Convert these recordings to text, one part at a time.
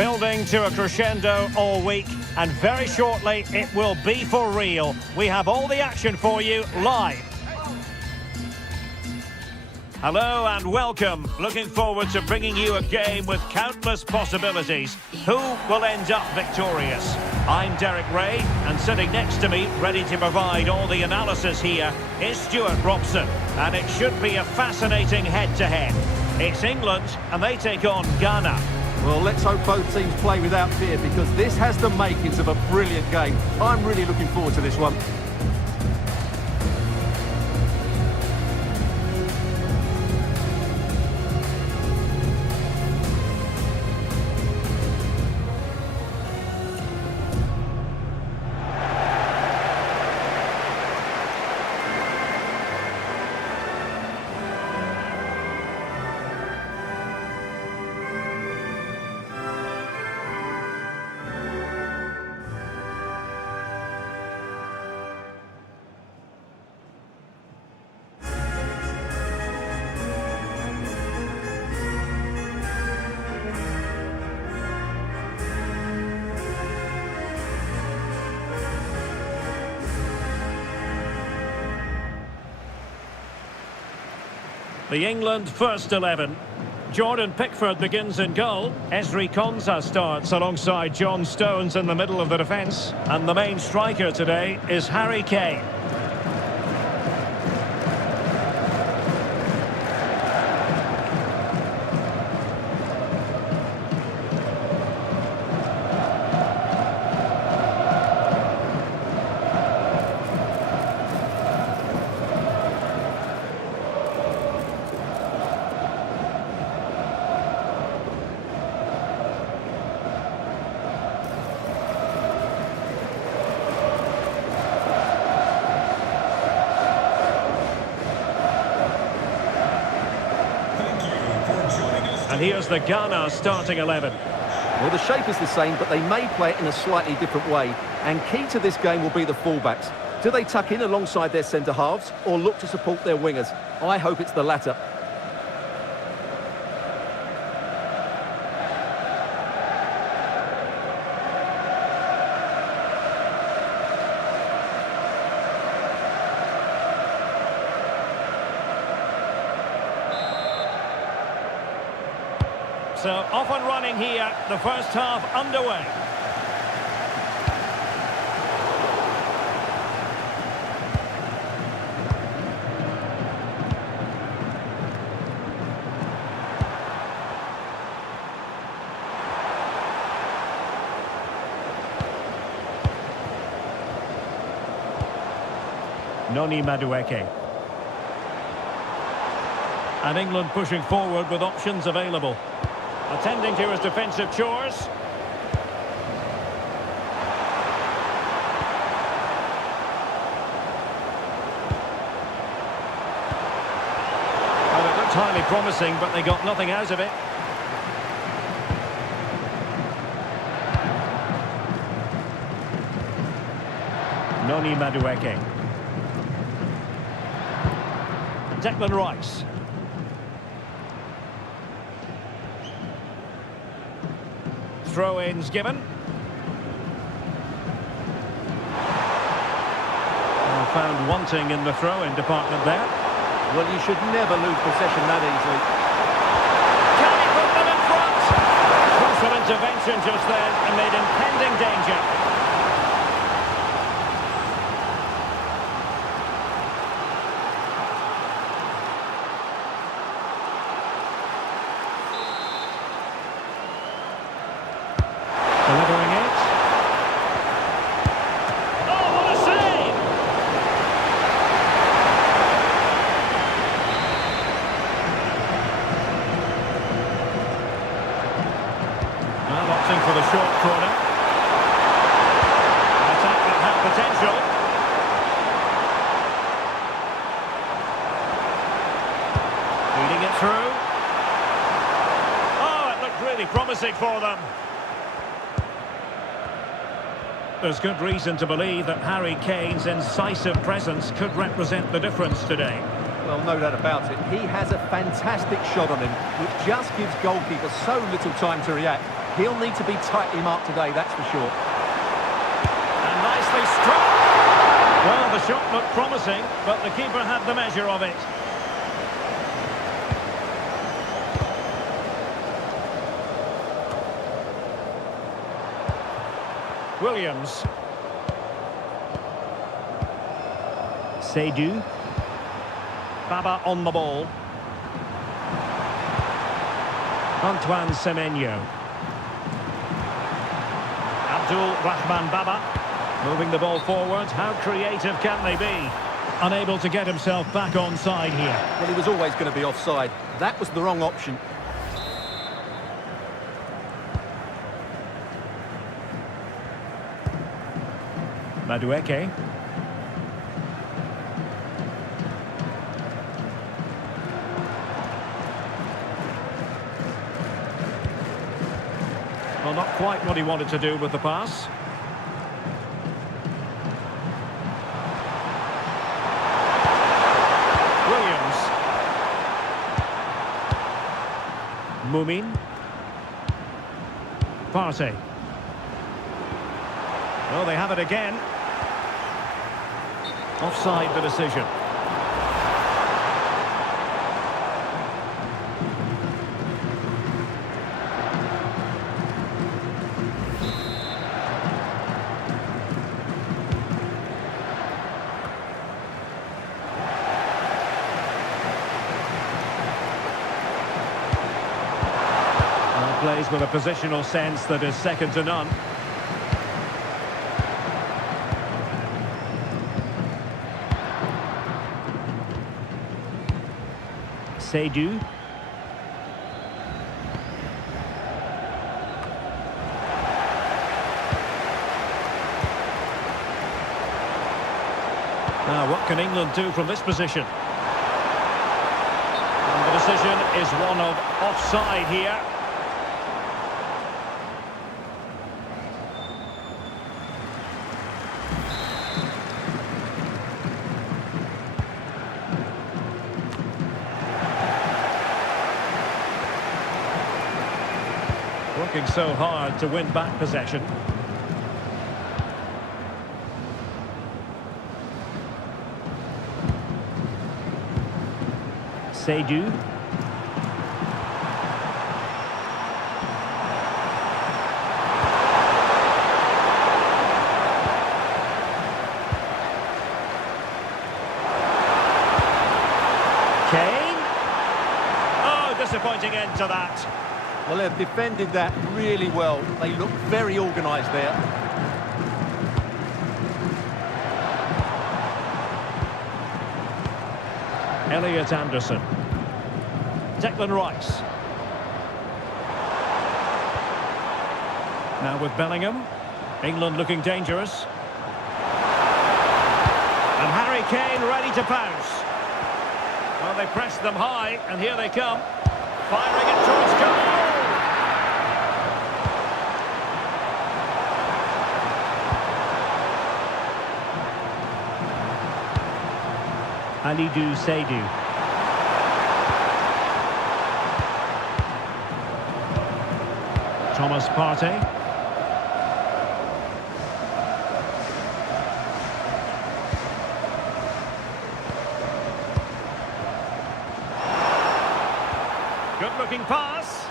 Building to a crescendo all week, and very shortly it will be for real. We have all the action for you live. Hello and welcome. Looking forward to bringing you a game with countless possibilities. Who will end up victorious? I'm Derek Ray, and sitting next to me, ready to provide all the analysis here, is Stuart Robson. And it should be a fascinating head-to-head. It's England, and they take on Ghana. Well, let's hope both teams play without fear, because this has the makings of a brilliant game. I'm really looking forward to this one. The England first 11. Jordan Pickford begins in goal. Ezri Konsa starts alongside John Stones in the middle of the defence. And the main striker today is Harry Kane. And here's the Ghana starting 11. Well, the shape is the same, but they may play it in a slightly different way. And key to this game will be the fullbacks. Do they tuck in alongside their centre-halves or look to support their wingers? I hope it's the latter. So off and running here, the first half underway. Noni Madueke. And England pushing forward with options available. Attending to his defensive chores. Well, it looked highly promising, but they got nothing out of it. Noni Madueke. Declan Rice. Throw-ins given. Found wanting in the throw-in department there. Well, you should never lose possession that easily. Can he put them in front? Crucial intervention just then amid impending danger. Delivering it. Oh, what a save! Now opting for the short corner. An attack that had potential. Feeding it through. Oh, it looked really promising for them. There's good reason to believe that Harry Kane's incisive presence could represent the difference today. Well, no doubt about it. He has a fantastic shot on him, which just gives goalkeepers so little time to react. He'll need to be tightly marked today, that's for sure. And nicely struck. Well, the shot looked promising, but the keeper had the measure of it. Williams. Seydou. Baba on the ball. Antoine Semenyo. Abdul Rahman Baba. Moving the ball forward. How creative can they be? Unable to get himself back on side here. Well, he was always going to be offside. That was the wrong option. Madueke. Well, not quite what he wanted to do with the pass. Williams. Mumin. Partey. Well, they have it again. Offside the decision. Plays with a positional sense that is second to none. Seydou. Now, what can England do from this position? And the decision is one of offside here. Working so hard to win back possession. Seydou. Kane. Oh, disappointing end to that. Well, they've defended that really well. They look very organised there. Elliot Anderson. Declan Rice. Now with Bellingham. England looking dangerous. And Harry Kane ready to pounce. Well, they pressed them high, and here they come. Firing it towards goal. Alidou Seydou. Thomas Partey. Good looking pass.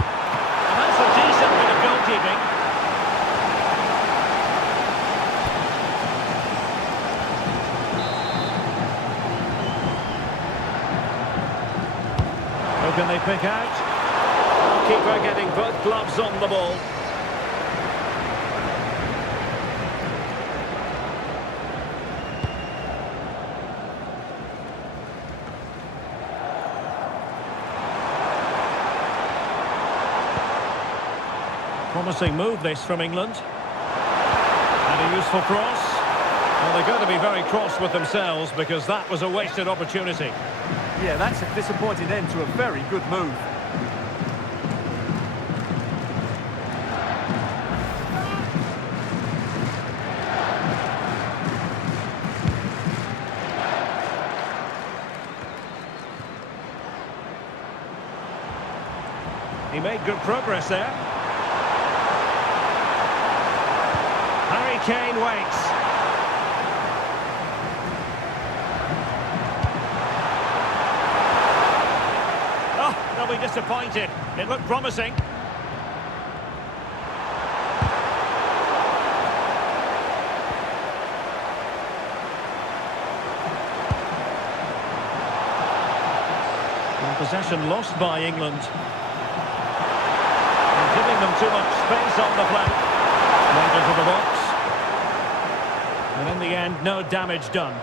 And that's a decent bit of goalkeeping. Can they pick out? Keeper getting both gloves on the ball. Promising move this from England. And a useful cross. Well, they're going to be very cross with themselves because that was a wasted opportunity. Yeah, that's a disappointing end to a very good move. He made good progress there. Kane waits. Oh, they'll be disappointed. It looked promising. Possession lost by England. And giving them too much space on the flank. Right into the box. And in the end, no damage done.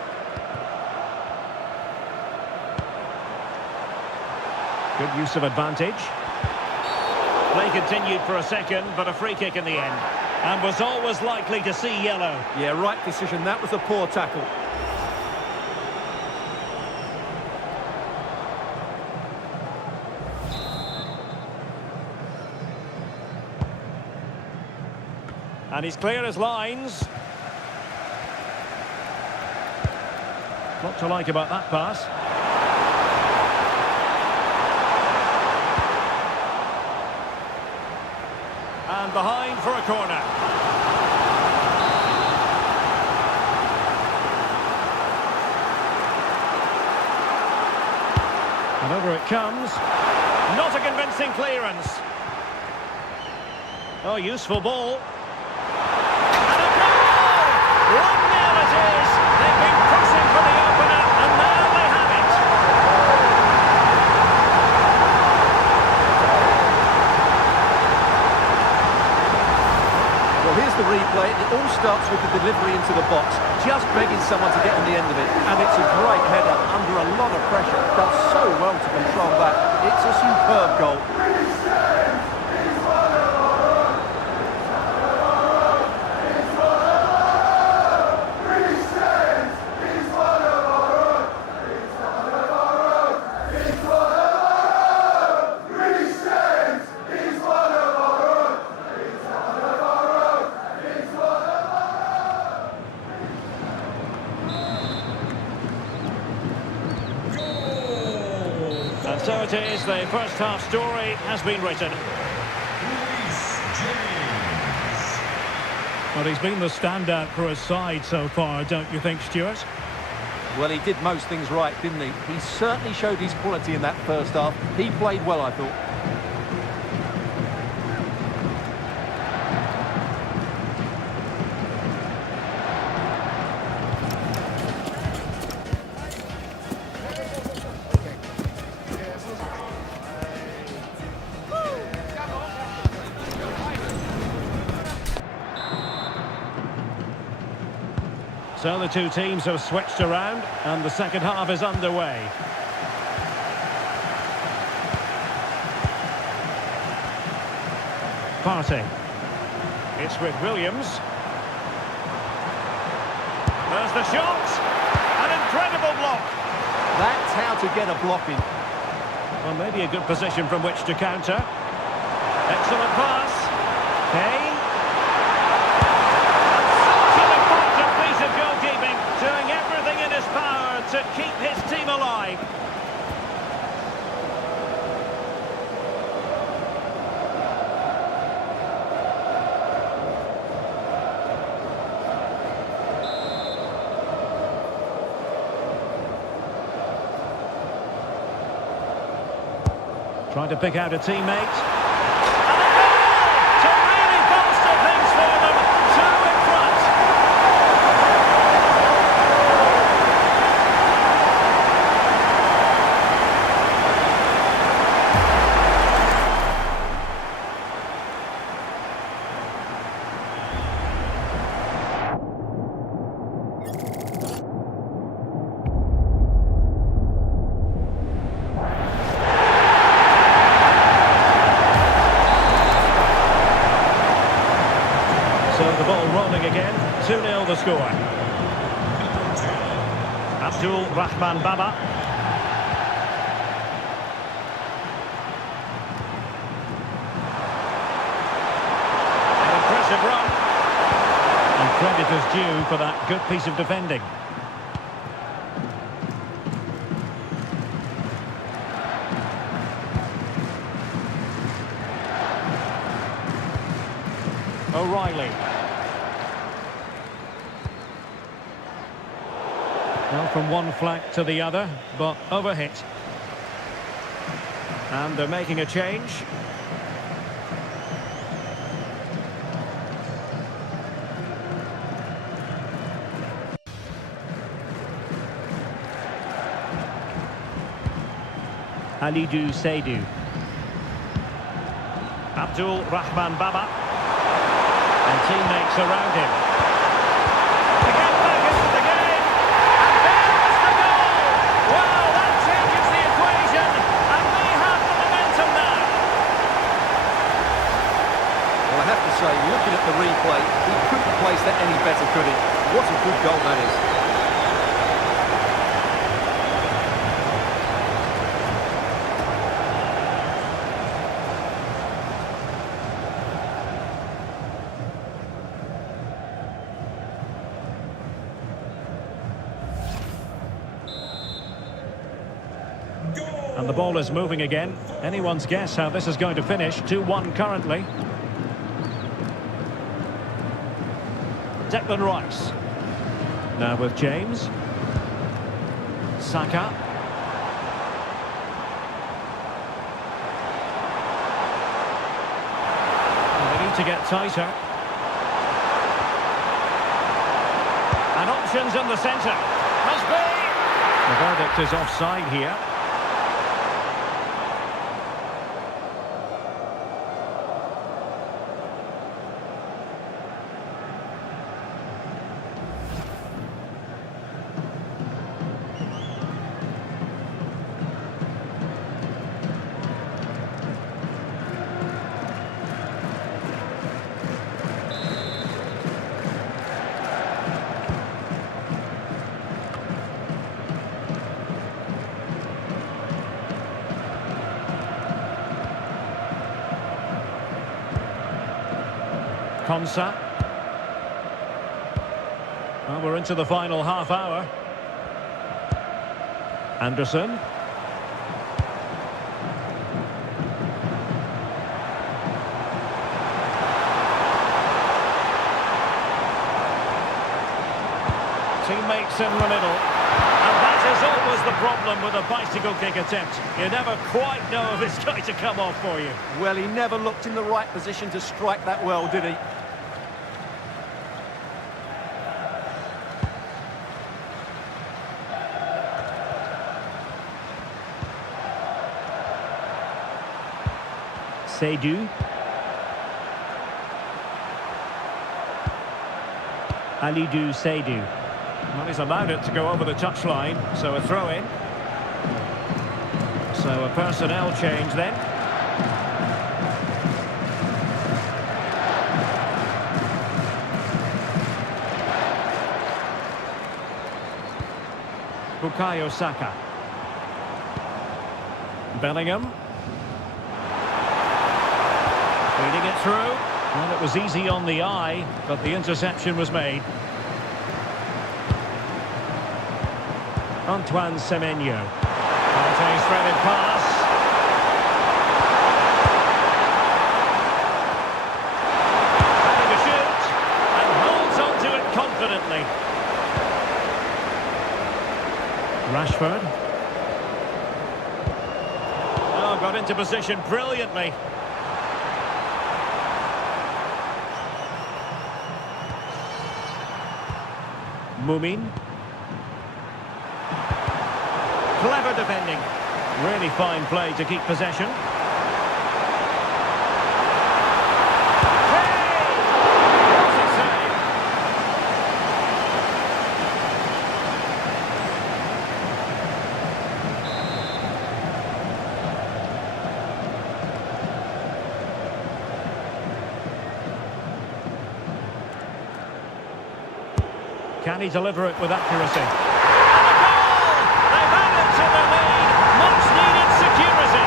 Good use of advantage. Play continued for a second, but a free kick in the end. And was always likely to see yellow. Yeah, right decision. That was a poor tackle. And he's clear as lines. What to like about that pass? And behind for a corner. And over it comes. Not a convincing clearance. Oh, useful ball. 1-0 it is. They've been pressing for the opener, and now they have it. Well, here's the replay. It all starts with the delivery into the box, just begging someone to get on the end of it. And it's a great header under a lot of pressure. Does so well to control that. It's a superb goal. And so it is, the first half story has been written. Well, he's been the standout for his side so far, don't you think, Stuart? Well, he did most things right, didn't he? He certainly showed his quality in that first half. He played well, I thought. So the two teams have switched around and the second half is underway. Partey. It's with Williams. There's the shot. An incredible block. That's how to get a block in. Well, maybe a good position from which to counter. Excellent pass. Kane. Doing everything in his power to keep his team alive. Trying to pick out a teammate. So the ball rolling again, 2-0 the score. Abdul Rahman Baba. An impressive run. And credit is due for that good piece of defending. O'Reilly. from one flank to the other, but overhit. And they're making a change. Halidou Seydou. Abdul Rahman Baba. And teammates around him. To get back into the game. And there is the goal! Well, that changes the equation. And they have the momentum now. Well, I have to say, looking at the replay, he couldn't place that any better, could he? What a good goal that is. And the ball is moving again. Anyone's guess how this is going to finish. 2-1 currently. Declan Rice. Now with James. Saka. And they need to get tighter. And options in the centre. Must be! The verdict is offside here. Konsa. Well, we're into the final half hour. Anderson. Teammates in the middle. And that is always the problem with a bicycle kick attempt. You never quite know if it's going to come off for you. Well, he never looked in the right position to strike that well, did he? Seydou. Halidou Seydou. Well, he's allowed it to go over the touchline, so a throw-in. So a personnel change then. Bukayo Saka. Bellingham. Feeding it through. Well, it was easy on the eye, but the interception was made. Antoine Semenyo. Partey's threaded pass. Having a shoot. And holds onto it confidently. Rashford. Oh, got into position brilliantly. Mumin. Clever defending. Really fine play to keep possession. Kane! What's he saying? Can he deliver it with accuracy? And a goal! They've added to the lead. Much needed security.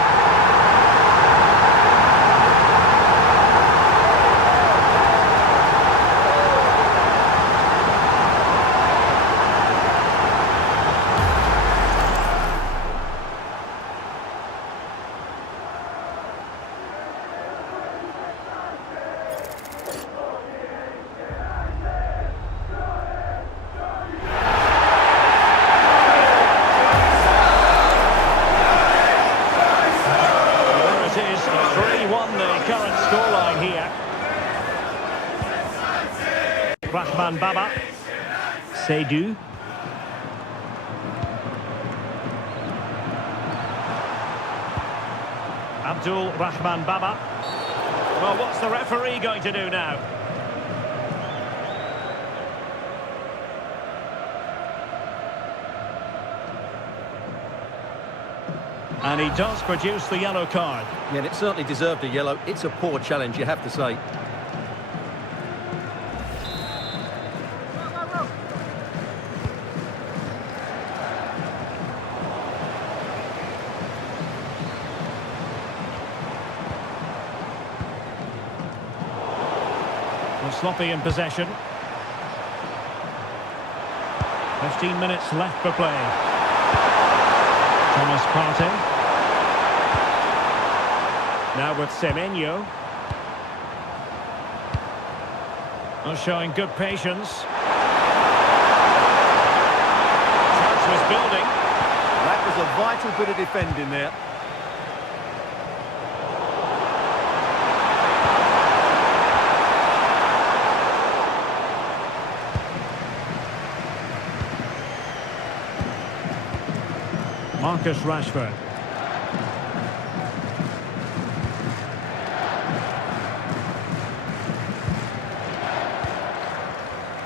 here. Rahman Baba. Seydou. Abdul Rahman Baba. Well, what's the referee going to do now? And he does produce the yellow card. Yeah, and it certainly deserved a yellow. It's a poor challenge, you have to say. Well, sloppy in possession. 15 minutes left for play. Thomas Partey. Now with Semenyo. Well, showing good patience. Chance was building. That was a vital bit of defending there. Marcus Rashford.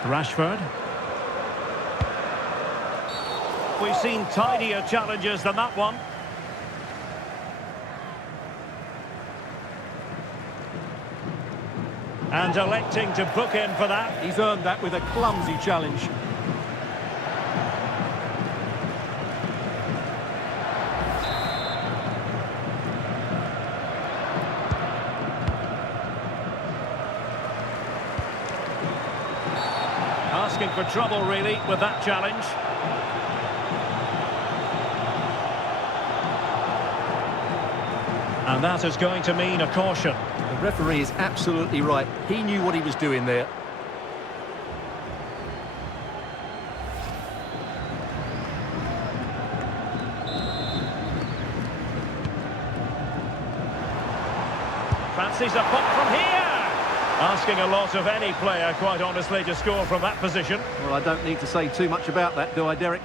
Rashford. We've seen tidier challenges than that one. And electing to book in for that. He's earned that with a clumsy challenge. Asking for trouble, really, with that challenge. And that is going to mean a caution. The referee is absolutely right. He knew what he was doing there. Fancies a pop from here. Asking a lot of any player, quite honestly, to score from that position. Well, I don't need to say too much about that, do I, Derek?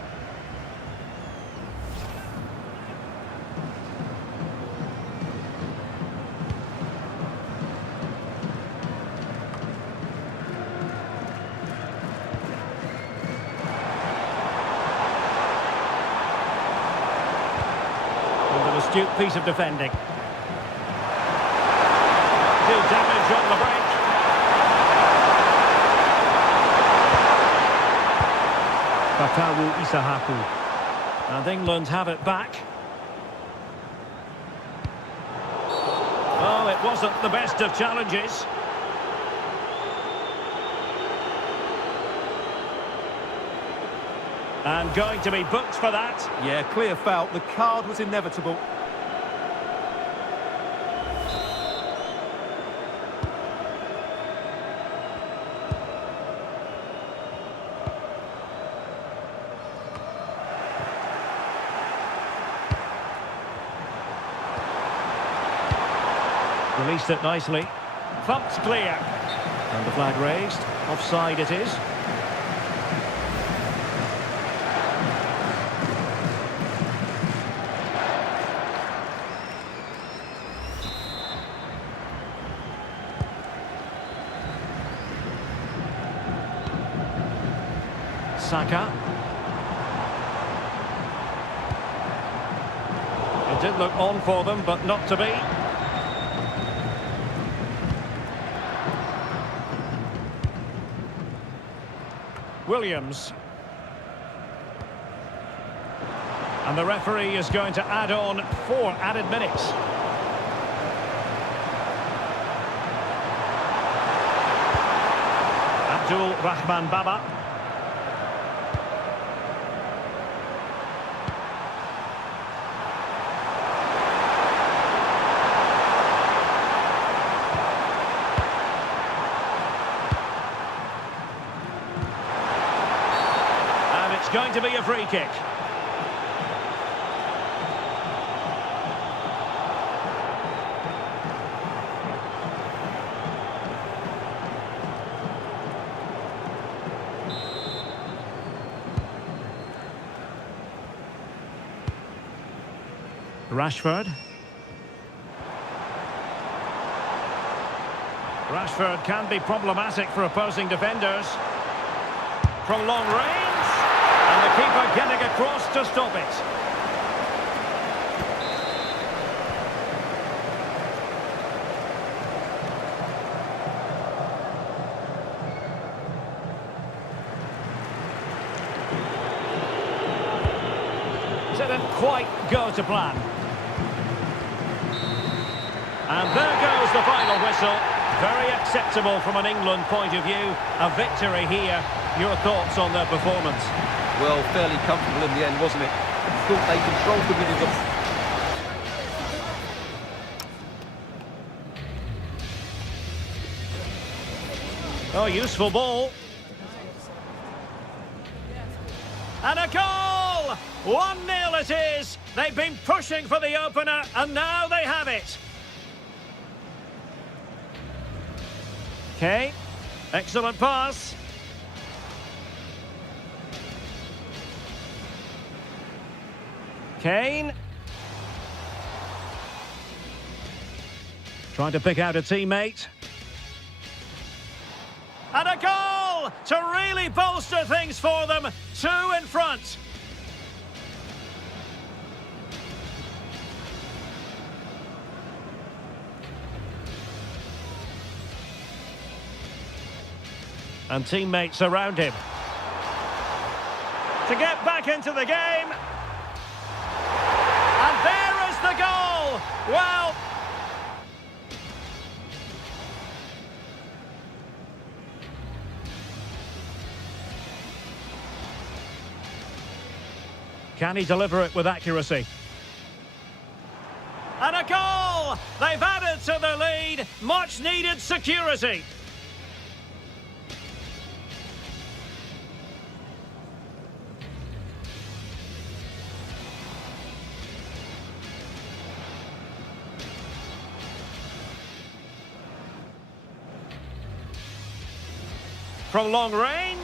With an astute piece of defending. Do damage on the break. Fatawu Isahaku. And England have it back. Oh, it wasn't the best of challenges. And going to be booked for that. Yeah, clear foul. The card was inevitable. Released it nicely. Thumped clear. And the flag raised. Offside it is. Saka. It did look on for them, but not to be. Williams. And the referee is going to add on 4 added minutes. Abdul Rahman Baba. Going to be a free kick. Rashford. Rashford can be problematic for opposing defenders. From long range. And the keeper getting across to stop it. Didn't quite go to plan. And there goes the final whistle. Very acceptable from an England point of view. A victory here. Your thoughts on their performance? Well, fairly comfortable in the end, wasn't it? Thought they controlled the middle of the... Oh, useful ball. And a goal! 1-0 it is. They've been pushing for the opener, and now they have it. Kane. Excellent pass. Kane. Trying to pick out a teammate. And a goal to really bolster things for them. 2 in front. And teammates around him. To get back into the game. And there is the goal. Well... Can he deliver it with accuracy? And a goal! They've added to the lead. Much needed security. From long range.